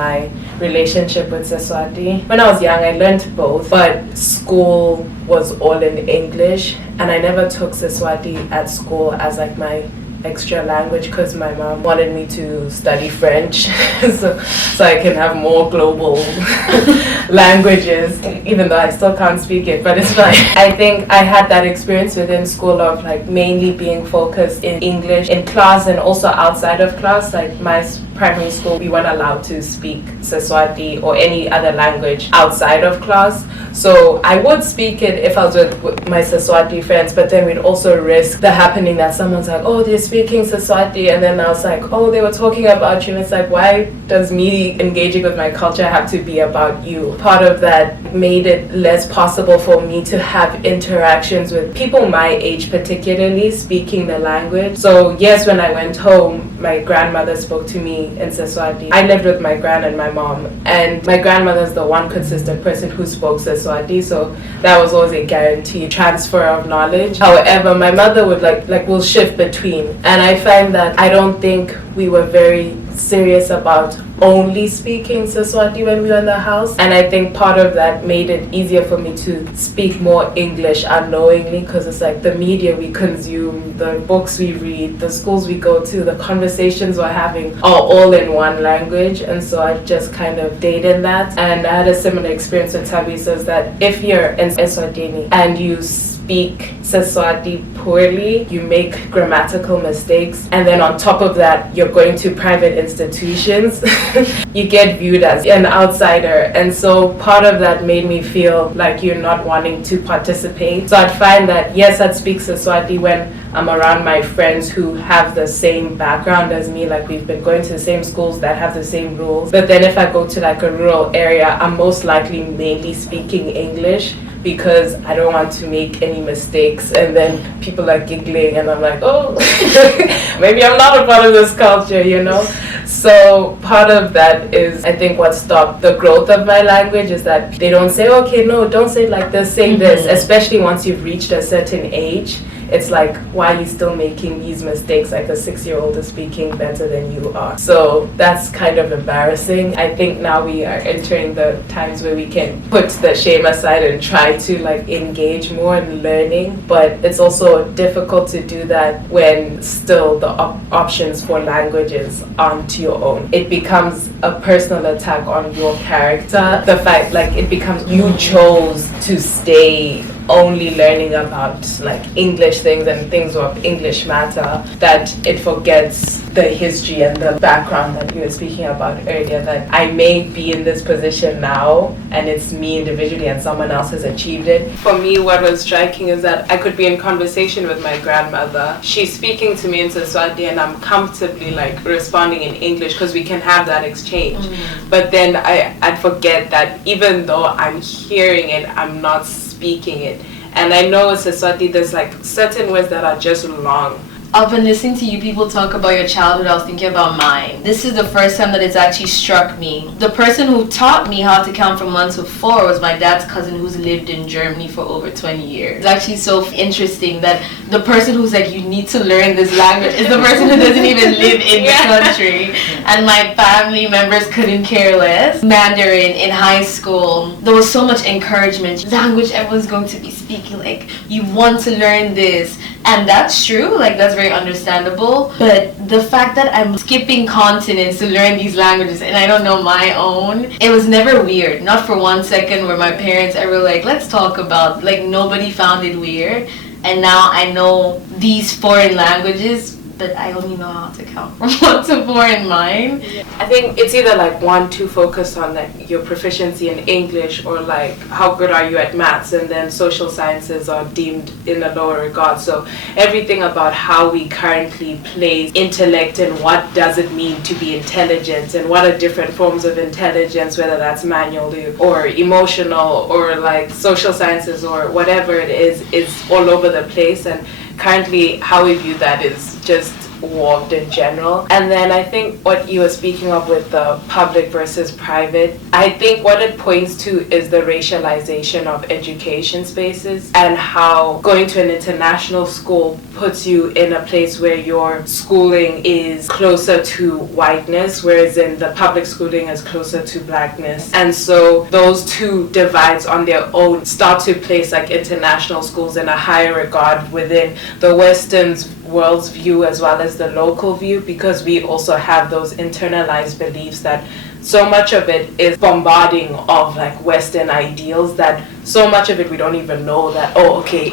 my relationship with Seswati. When I was young, I learned both, but school was all in English, and I never took Seswati at school as like my extra language because my mom wanted me to study French so I can have more global languages, even though I still can't speak it, but it's fine. I think I had that experience within school of like mainly being focused in English in class and also outside of class. Like my primary school, we weren't allowed to speak Seswati or any other language outside of class. So I would speak it if I was with my Seswati friends, but then we'd also risk the happening that someone's like, oh, they're speaking Seswati, and then I was like, oh, they were talking about you, and it's like, why does me engaging with my culture have to be about you? Part of that made it less possible for me to have interactions with people my age, particularly speaking the language. So yes, when I went home, my grandmother spoke to me in Seswati. I lived with my gran and my mom, and my grandmother's the one consistent person who spoke Seswati, so that was always a guaranteed transfer of knowledge. However, my mother would will shift between, and I find that I don't think we were very serious about only speaking Seswati when we were in the house, and I think part of that made it easier for me to speak more English unknowingly, because it's like the media we consume, the books we read, the schools we go to, the conversations we're having are all in one language, and so I just kind of stayed in that. And I had a similar experience with Tabi. Says that if you're in Eswatini and you speak Seswati poorly, you make grammatical mistakes, and then on top of that you're going to private institutions, you get viewed as an outsider, and so part of that made me feel like you're not wanting to participate. So I'd find that yes, I'd speak Seswati when I'm around my friends who have the same background as me, like we've been going to the same schools that have the same rules, but then if I go to like a rural area, I'm most likely mainly speaking English because I don't want to make any mistakes, and then people are giggling and I'm like, oh, maybe I'm not a part of this culture, you know? So part of that is, I think, what stopped the growth of my language is that they don't say, okay, no, don't say it like this, say this, especially once you've reached a certain age. It's like, why are you still making these mistakes? Like a 6-year-old is speaking better than you are. So that's kind of embarrassing. I think now we are entering the times where we can put the shame aside and try to like engage more in learning. But it's also difficult to do that when still the options for languages aren't your own. It becomes a personal attack on your character. The fact like it becomes you chose to stay only learning about like English things and things of English matter, that it forgets the history and the background that you were speaking about earlier, that I may be in this position now and it's me individually and someone else has achieved it. For me, what was striking is that I could be in conversation with my grandmother. She's speaking to me in Seswati and I'm comfortably like responding in English because we can have that exchange. But then I'd forget that even though I'm hearing it, I'm not speaking it. And I know with Seswati there's like certain words that are just long. I've been listening to you people talk about your childhood. I was thinking about mine. This is the first time that it's actually struck me. The person who taught me how to count from 1 to 4 was my dad's cousin who's lived in Germany for over 20 years. It's actually so interesting that the person who's like, you need to learn this language is the person who doesn't even live in the country. And my family members couldn't care less. Mandarin in high school, there was so much encouragement. Language everyone's going to be speaking, like you want to learn this. And that's true, like that's very understandable, but the fact that I'm skipping continents to learn these languages and I don't know my own, it was never weird, not for 1 second where my parents ever like, let's talk about, like nobody found it weird. And now I know these foreign languages, but I only know how to count from 1 to 4 in mine. I think it's either like one to focus on like your proficiency in English, or like how good are you at maths, and then social sciences are deemed in a lower regard. So everything about how we currently place intellect and what does it mean to be intelligent and what are different forms of intelligence, whether that's manual or emotional or like social sciences or whatever it is all over the place. And currently how we view that is just warped in general. And then I think what you were speaking of with the public versus private, I think what it points to is the racialization of education spaces and how going to an international school puts you in a place where your schooling is closer to whiteness, whereas in the public schooling is closer to blackness. And so those two divides on their own start to place like international schools in a higher regard within the Western world's view as well as the local view, because we also have those internalized beliefs that so much of it is bombarding of like Western ideals that so much of it we don't even know that, oh, okay,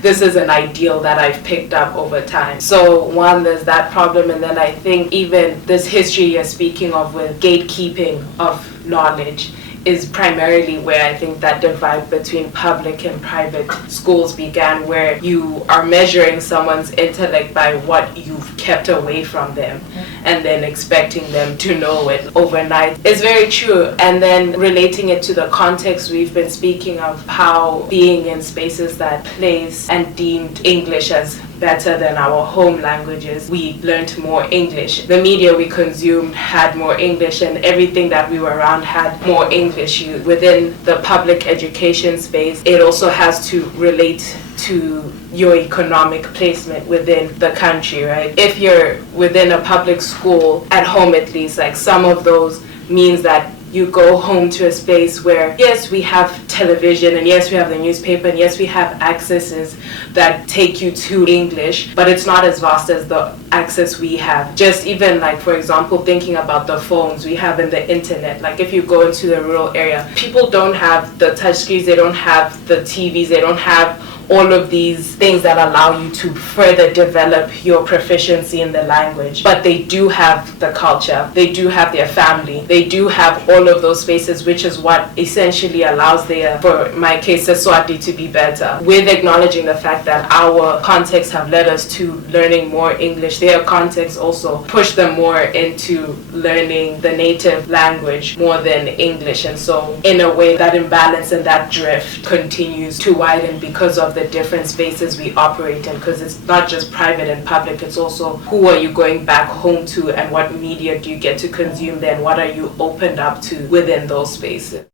this is an ideal that I've picked up over time. So one, there's that problem, and then I think even this history you're speaking of with gatekeeping of knowledge is primarily where I think that divide between public and private schools began, where you are measuring someone's intellect by what you've kept away from them and then expecting them to know it overnight. It's very true. And then relating it to the context we've been speaking of, how being in spaces that place and deemed English as better than our home languages, we learned more English. The media we consumed had more English, and everything that we were around had more English. Within the public education space, it also has to relate to your economic placement within the country, right? If you're within a public school, at home at least, like some of those means that you go home to a space where, yes, we have television, and yes, we have the newspaper, and yes, we have accesses that take you to English, but it's not as vast as the access we have. Just even like, for example, thinking about the phones we have in the internet. Like if you go into the rural area, people don't have the touchscreens, they don't have the TVs, they don't have all of these things that allow you to further develop your proficiency in the language. But they do have the culture, they do have their family, they do have all of those spaces, which is what essentially allows their, for my case, Seswati to be better. With acknowledging the fact that our contexts have led us to learning more English, their contexts also push them more into learning the native language more than English. And so in a way, that imbalance and that drift continues to widen because of the different spaces we operate in, because it's not just private and public, it's also who are you going back home to and what media do you get to consume then, what are you opened up to within those spaces.